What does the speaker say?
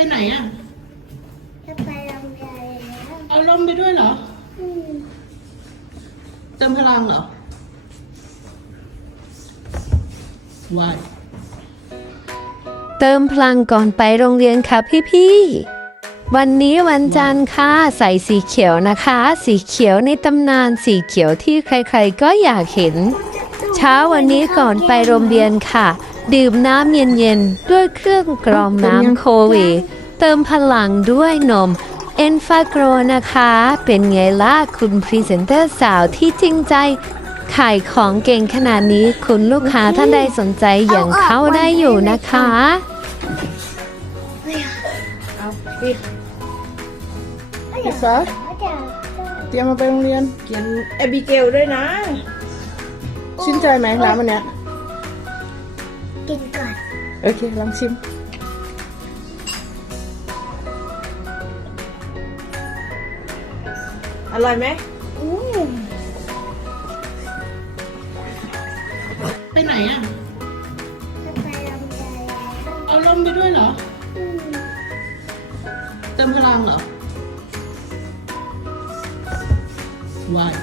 ไปไหนอะ จะไปโรงเรียนแล้วเอาลมไปด้วยเหรอ อืมเติมพลังเหรอวายเติมพลังก่อนไปโรงเรียนค่ะพี่ๆ วันนี้วันจันทร์ค่ะใส่สีเขียวนะคะ สีเขียวในตำนานสีเขียวที่ใครๆก็อยากเห็น เช้าวันนี้ก่อนไปโรงเรียนค่ะ ดื่มน้ำเย็นๆ ด้วยเครื่องกรองน้ำโควีเติมพลังด้วยนมเอนฟาโกรนะคะ เป็นไงล่ะคุณพรีเซนเตอร์สาวที่จริงใจขายของเก่งขนาดนี้คุณลูกค้าท่านใดสนใจอย่างเข้าได้อยู่นะคะเอาปิดเดี๋ยวซอสเดี๋ยวเตรียมมาไปโรงเรียนเขียนเอบิเกลด้วยนะ ชื่นใจไหมร้านวันเนี้ยกินก่อน โอเค ลองชิม อร่อยไหมอืมไปไหนอะ จะไปโรงเรียนแล้วเอาลมไปด้วยเหรอ อืมเติมพลังเหรอวาย